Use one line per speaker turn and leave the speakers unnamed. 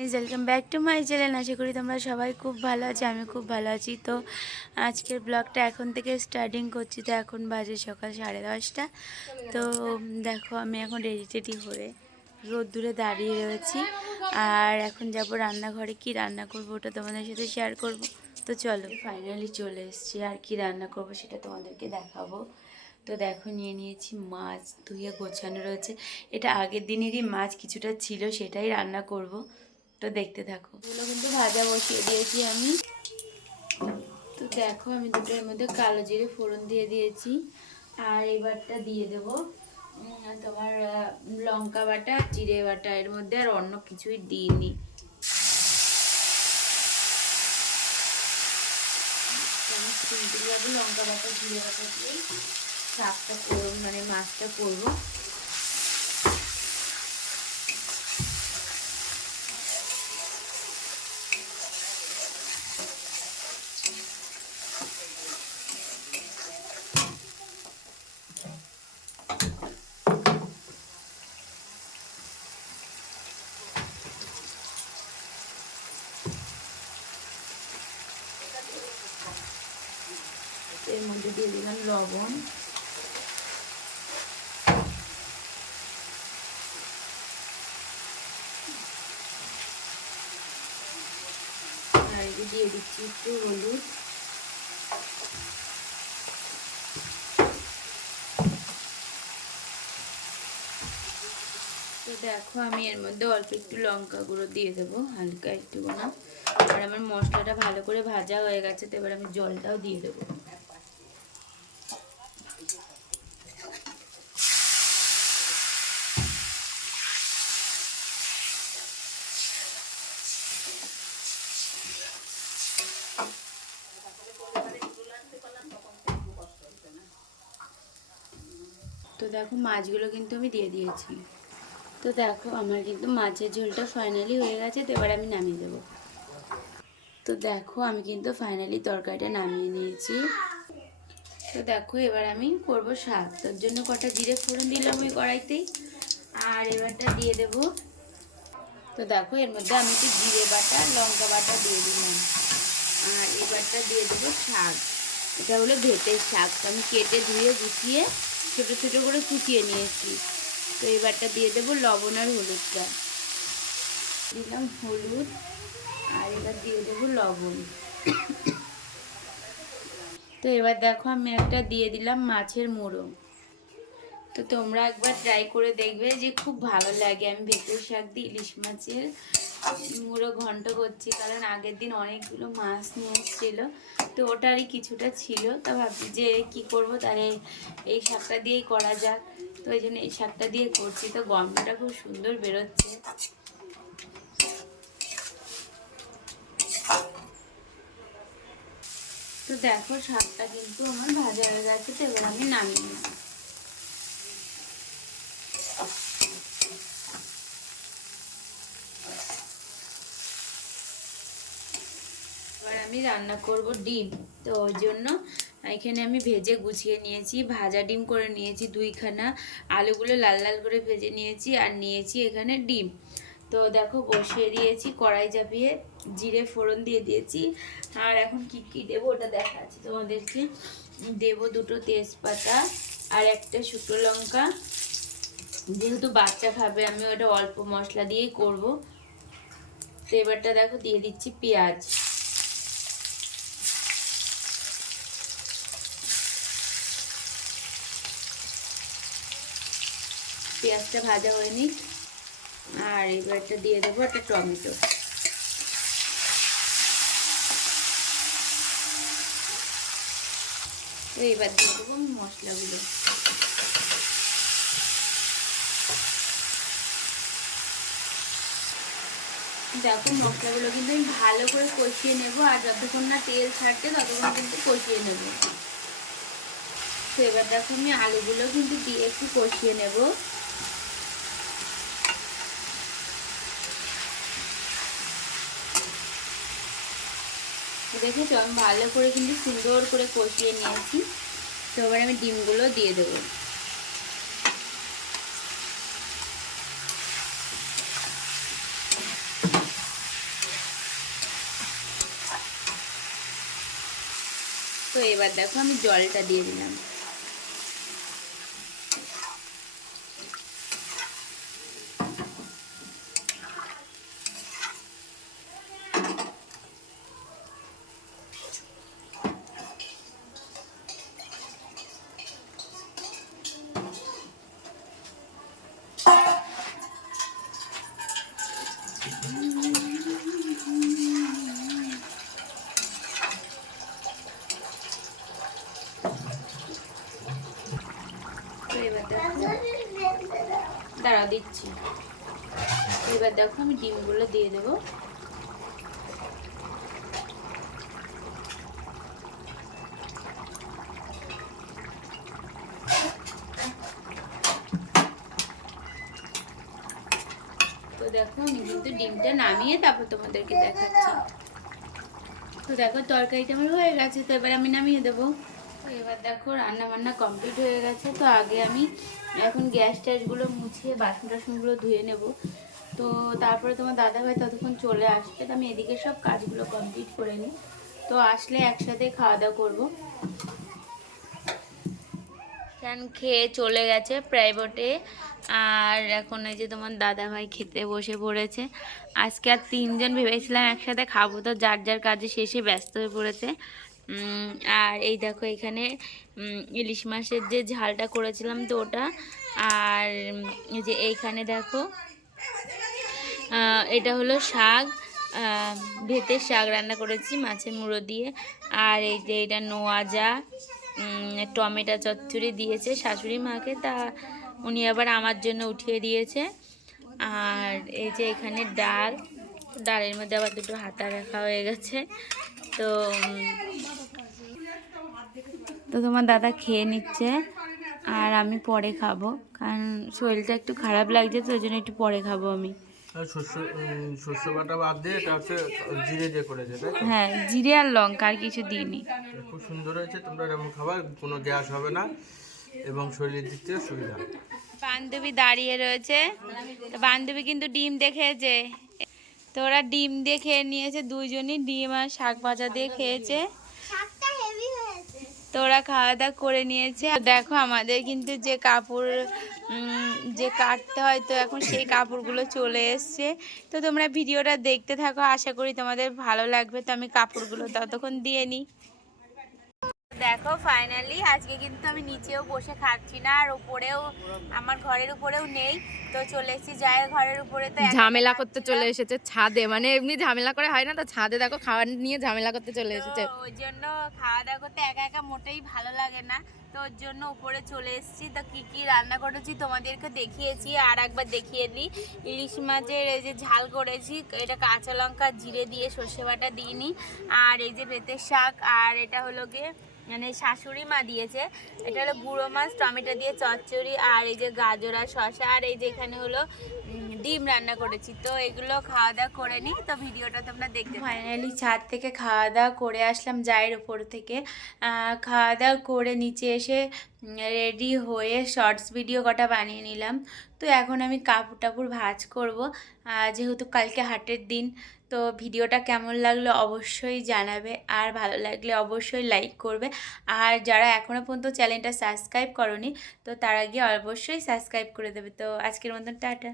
Welcome back to my channel আশা করি তোমরা সবাই খুব ভালো আছো, আমি খুব ভালো আছি। তো আজকের ব্লগটা এখন থেকে স্টার্টিং করছি। তো এখন বাজে সকাল সাড়ে দশটা। তো দেখো, আমি এখন রেডি টেডি হয়ে রোদ্দুরে দাঁড়িয়ে রয়েছি। আর এখন যাব রান্নাঘরে। কি রান্না করব ওটা তোমাদের সাথে শেয়ার করব। তো চলো ফাইনালি চলে এসছি। আর কি রান্না করব সেটা তোমাদেরকে দেখাবো। তো দেখো, নিয়ে নিয়েছি মাছ ধুয়ে গোছানো রয়েছে। এটা আগের দিনেরই মাছ, কিছুটা ছিল, সেটাই রান্না করব। তো দেখতে থাকো। এগুলো কিন্তু ভাজা বসিয়ে দিয়েছি আমি। তো দেখো, আমি দুটোর মধ্যে কালো জিরে ফোড়ন দিয়ে দিয়েছি। আর এবারটা দিয়ে দেব তোমার লঙ্কা বাটা, জিরে বাটা। এর মধ্যে আর অন্য কিছুই দিইনি। সিম্পলভাবে লঙ্কা বাটা, জিরে বাটা দিয়ে শাকটা করব মানে মাছটা করব এর মধ্যে দিয়ে দিলাম লবণ। দিয়ে দিচ্ছি একটু হলুদ। তো দেখো আমি এর মধ্যে অল্প একটু লঙ্কা গুঁড়ো দিয়ে দেবো, হালকা একটু না আর আমার মশলাটা ভালো করে ভাজা হয়ে গেছে, তো এবার আমি জলটাও দিয়ে দেবো তো দেখো, মাছগুলো কিন্তু আমি দিয়ে দিয়েছি। তো দেখো, আমার কিন্তু মাছের ঝোলটা ফাইনালি হয়ে গেছে, তো এবার আমি নামিয়ে দেবো। তো দেখো, আমি কিন্তু ফাইনালি তরকারিটা নামিয়ে নিয়েছি। তো দেখো, এবার আমি করব শাক। তার জন্য কটা জিরে ফোড়ন দিলাম ওই কড়াইতেই। আর এবারটা দিয়ে দেব। তো দেখো, এর মধ্যে আমি একটু জিরে বাটা, লঙ্কা বাটা দিয়ে দিলাম। আর এবারটা দিয়ে দেবো শাক। এটা হলো ভেতের শাক। আমি কেটে ধুয়ে গুছিয়ে ছোটো ছোটো করে কুচিয়ে নিয়েছি। তো এবারটা দিয়ে দেবো লবণ আর হলুদটা। দিলাম হলুদ আর এবার দিয়ে দেবো লবণ। তো এবার দেখো আমি একটা দিয়ে দিলাম মাছের মুড়ো। তো তোমরা একবার ট্রাই করে দেখবে যে খুব ভালো লাগে। আমি ভেতর শাক দিয়ে ইলিশ মাছের মুড়ো ঘন্ট করছি, কারণ আগের দিন অনেকগুলো মাছ নিয়ে এসেছিল। তো ওটারই কিছুটা ছিল, তা ভাবছি যে কি করব, তাহলে এই শাকটা দিয়েই করা যাক। তো ওই জন্য এই শাকটা দিয়ে করছি, তো গন্ধটা খুব সুন্দর বেরোচ্ছে। তো দেখো শাকটা কিন্তু আমার ভাজা হয়ে গেছে, তো এবার আমি নামিয়ে নেব এবার আমি রান্না করব ডিম। তো ওই জন্য এখানে আমি ভেজে গুছিয়ে নিয়েছি, ভাজা ডিম করে নিয়েছি দুইখানা, আলুগুলো লাল লাল করে ভেজে নিয়েছি আর নিয়েছি এখানে ডিম। তো দেখো বসিয়ে দিয়েছি, কড়াই চাপিয়ে জিরে ফোড়ন দিয়ে দিয়েছি। আর এখন কি কি দেবো ওটা দেখা দেখাচ্ছি তোমাদেরকে। দেবো দুটো তেজপাতা আর একটা শুকনো লঙ্কা। যেহেতু বাচ্চা খাবে, আমি ওটা অল্প মশলা দিয়েই করব। তো এবারটা দেখো দিয়ে দিচ্ছি পেঁয়াজ। পেঁয়াজটা ভাজা হয়নি আর এবারটা দিয়ে দেবো একটা টমেটো। তো এবার দিয়ে দেবো মশলাগুলো। দেখো মশলাগুলো কিন্তু আমি ভালো করে কষিয়ে নেব, আর যতক্ষণ না তেল ছাড়ছে ততক্ষণ কিন্তু কষিয়ে নেব। তো এবার দেখো আমি আলুগুলো কিন্তু দিয়ে একটু কষিয়ে নেব। দেখেছ? আমি ভালো করে কিন্তু সুন্দর করে কষিয়ে নিয়েছি। তো এবার আমি ডিমগুলো দিয়ে দেবো। তো এবার দেখো আমি জলটা দিয়ে দিলাম। দাঁড়াও, দিচ্ছি। এবার দেখো আমি ডিমগুলো দিয়ে দেবো। তো দেখো, আমি কিন্তু ডিমটা নামিয়ে তারপর তোমাদেরকে দেখাচ্ছি। তো দেখো, তরকারিটা আমার হয়ে গেছে, তো এবার আমি নামিয়ে দেবো। তো এবার দেখো রান্না বান্না কমপ্লিট হয়ে গেছে, তো আগে আমি এখন গ্যাস ট্যাসগুলো মুছিয়ে বাসন টাসনগুলো ধুয়ে নেব। তো তারপরে তোমার দাদাভাই ততক্ষণ চলে আসবে, তো আমি এদিকে সব কাজগুলো কমপ্লিট করে নিই। তো আসলে একসাথে খাওয়া দাওয়া করব। চান খেয়ে চলে গেছে প্রাইভেটে আর এখন এই যে তোমার দাদা ভাই খেতে বসে পড়েছে। আজকে আর তিনজন ভেবেছিলাম একসাথে খাব, তো যার যার কাজে শেষে ব্যস্ত হয়ে পড়েছে। আর এই দেখো এখানে ইলিশ মাছের যে ঝালটা করেছিলাম তো ওটা, আর এই যে এইখানে দেখো এটা হলো শাক ভেতের শাক রান্না করেছি মাছের মুড়ো দিয়ে, আর এই যে এটা নোয়াজা টমেটো চচ্চড়ি দিয়েছে শাশুড়ি মাকে, তা উনি আবার আমার জন্য উঠিয়ে দিয়েছে, আর এই যে এখানে ডাল ডালের মধ্যে আবার দুটো হাতা রাখা হয়ে গেছে। তো তো তোমার দাদা খেয়ে নিচ্ছে আর আমি পরে খাব কারণ শরীরটা একটু খারাপ লাগছে তো ওই জন্য একটু পরে খাব আমি।
শস্য বাটা বাদ দিয়ে এটা হচ্ছে জিরে দিয়ে করেছে
হ্যাঁ জিরে আর লঙ্কা আর কিছু দিইনি।
খুব সুন্দর হয়েছে তোমরা এরকম খাবার কোনো গ্যাস হবে না এবং শরীরের দিক থেকে সুবিধা।
বান্ধবী দাঁড়িয়ে রয়েছে বান্ধবী কিন্তু ডিম দেখেছে তো ওরা ডিম দিয়ে খেয়ে নিয়েছে দুইজনই ডিম আর শাক ভাজা দিয়ে খেয়েছে। তো ওরা খাওয়া দাওয়া করে নিয়েছে। আর দেখো আমাদের কিন্তু যে কাপড় যে কাটতে হয় তো এখন সেই কাপড়গুলো চলে এসছে। তো তোমরা ভিডিওটা দেখতে থাকো আশা করি তোমাদের ভালো লাগবে। তো আমি কাপড়গুলো ততক্ষণ দিয়ে নিই। দেখো ফাইনালি আজকে কিন্তু আমি নিচেও বসে খাচ্ছি না আর উপরেও আমার ঘরের উপরেও নেই। তো চলে এসেছি জায়ের ঘরের উপরে তো
ঝামেলা করতে চলে এসেছে ছাদে। মানে এমনি ঝামেলা করে হয় না তো ছাদে দেখো খাবার নিয়ে ঝামেলা করতে চলে এসেছে।
ওই জন্য খাওয়া দাওয়া করতে একা একা মোটেই ভালো লাগে না। তো ওর জন্য উপরে চলে এসেছি। তো কি কি রান্না করেছি তোমাদেরকে দেখিয়েছি আর একবার দেখিয়ে দিই। ইলিশ মাছের এই যে ঝাল করেছি এটা কাঁচা লঙ্কা জিরে দিয়ে সর্ষে বাটা দিইনি আর এই যে বেতের শাক আর এটা হলো গিয়ে মানে শাশুড়ি মা দিয়েছে। এটা হলো গুঁড়ো মাছ, টমেটো দিয়ে চচ্চড়ি, আর এই যে গাজর আর শশা আর এই যে এখানে হলো ডিম রান্না করেছি। তো এগুলো খাওয়া দাওয়া করে নিই তো ভিডিওটা তোমরা দেখতে ফাইনালি ছাদ থেকে খাওয়া দাওয়া করে আসলাম জায়ের ওপর থেকে। খাওয়া দাওয়া করে নিচে এসে রেডি হয়ে শর্টস ভিডিও কটা বানিয়ে নিলাম। তো এখন আমি কাপড় টাপুর ভাজ করব। যেহেতু কালকে হাটের দিন, তো ভিডিওটা কেমন লাগল অবশ্যই জানাবে। আর ভালো লাগলে অবশ্যই লাইক করবে। আর যারা এখনও পর্যন্ত চ্যানেলটা সাবস্ক্রাইব করনি, তো তারা গিয়ে অবশ্যই সাবস্ক্রাইব করে দেবে। তো আজকের মতন টাটা।